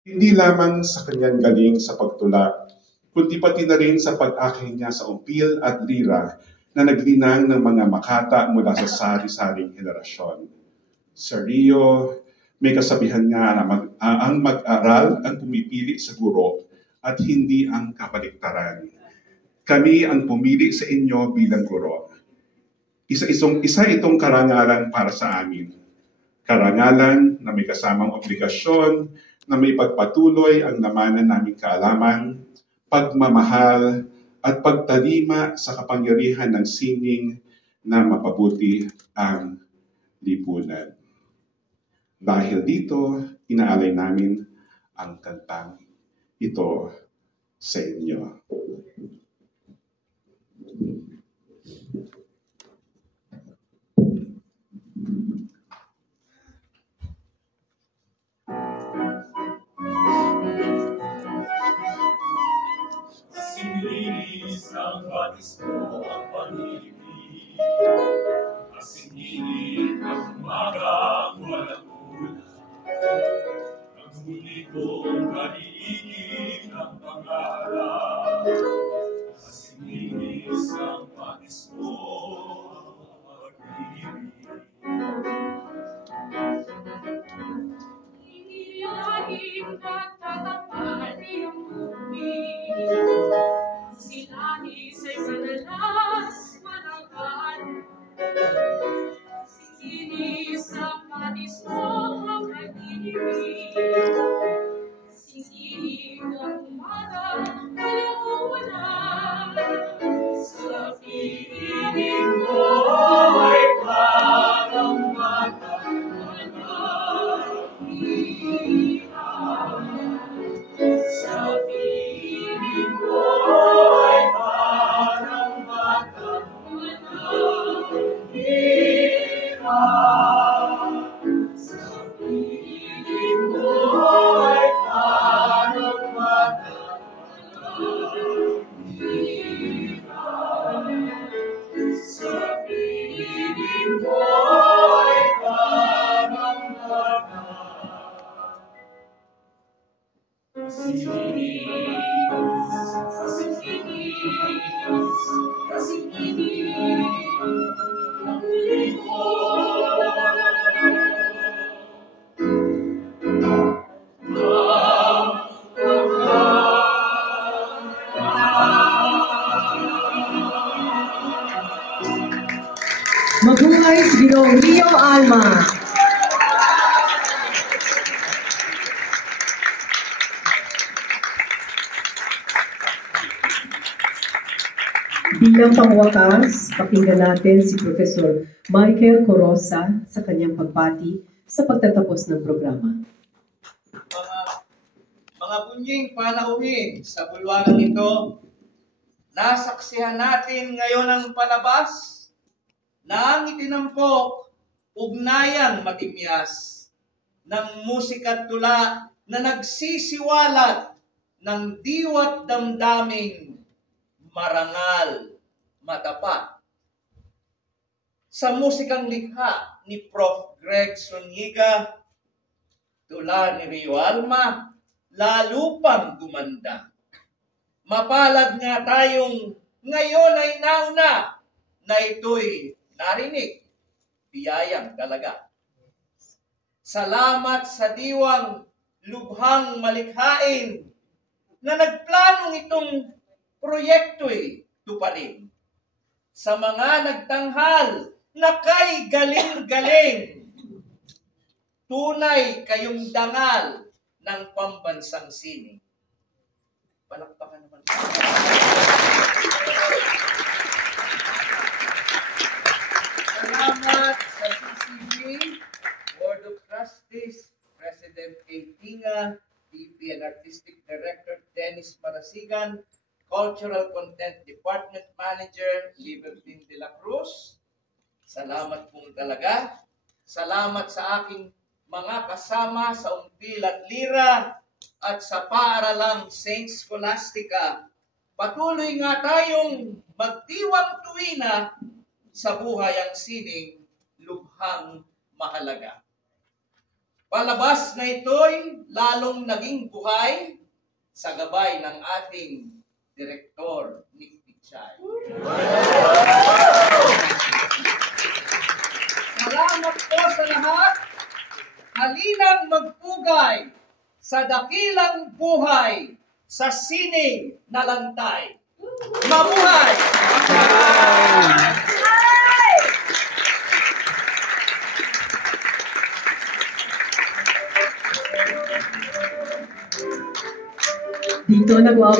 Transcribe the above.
Hindi lamang sa kanyang galing sa pagtula, kundi pati na rin sa pag-aking niya sa umpil at lira na naglinang ng mga makata mula sa sari-saring henerasyon. Sa Rio, may kasabihan nga na ang mag-aral ang pumipili sa guro at hindi ang kabaliktaran. Kami ang pumili sa inyo bilang guro. Isa itong karangalan para sa amin. Karangalan na may kasamang obligasyon na may pagpatuloy ang namanan naming kaalaman, pagmamahal, at pagtalima sa kapangyarihan ng sining na mapabuti ang lipunan. Dahil dito, inaalay namin ang kantang ito sa inyo. Kasing-linis ng batis mo ang pag-ibig, kasing-init ng umagang walang ulan, ang huli kong kaliigin ng pangarap. Kasing-linis ng batis mo ang pag-ibig. Inilaing pagtatapal iyong bukid, silahis ay madalas managal. Sikinis ang batis mo ang pag-ibig, singilid ang umaga, walang ulan. Sa piling mo ay parang sa piling ko ay parang batang manahirap. Sa piling ko ay parang batang manahirap. Sa piling ko ay parang batang kasing-inis ang Mabuhay si Ginoong Rio Alma. Bilang pangwakas, pakinggan natin si Professor Michael Corosa sa kanyang pagbati sa pagtatapos ng programa. Mga bunying panauhin sa bulwagang ito, nasaksihan natin ngayon ang palabas na ang itinampok ugnayang matimyas ng musika't tula na nagsisiwalat ng diwa't damdaming marangal matapat. Sa musikang likha ni Prof. Greg Zuniga, tula ni Rio Alma, lalo pang gumanda. Mapalad nga tayong ngayon ay nauna na ito'y narinig, biyayang dalaga. Salamat sa diwang lubhang malikhain na nagplanong itong proyekto'y tuparin. Sa mga nagtanghal na kay galing-galing, tunay kayong dangal ng pambansang sining. Palakpakan naman. Salamat sa CCB, Board of Trustees, President A. Tinga, VP and Artistic Director Dennis Marasigan, Cultural Content Department Manager Libertine de la Cruz. Salamat pong talaga. Salamat sa aking mga kasama sa umpil at lira at sa paaralang St. Scholastica. Patuloy nga tayong magdiwang tuwina sa buhay ang sining lubhang mahalaga. Palabas na ito'y lalong naging buhay sa gabay ng ating Direktor Nick Pichay. Salamat po sa lahat. Halinang magpugay sa dakilang buhay sa sining na lantay. Mabuhay! Dito nagwawa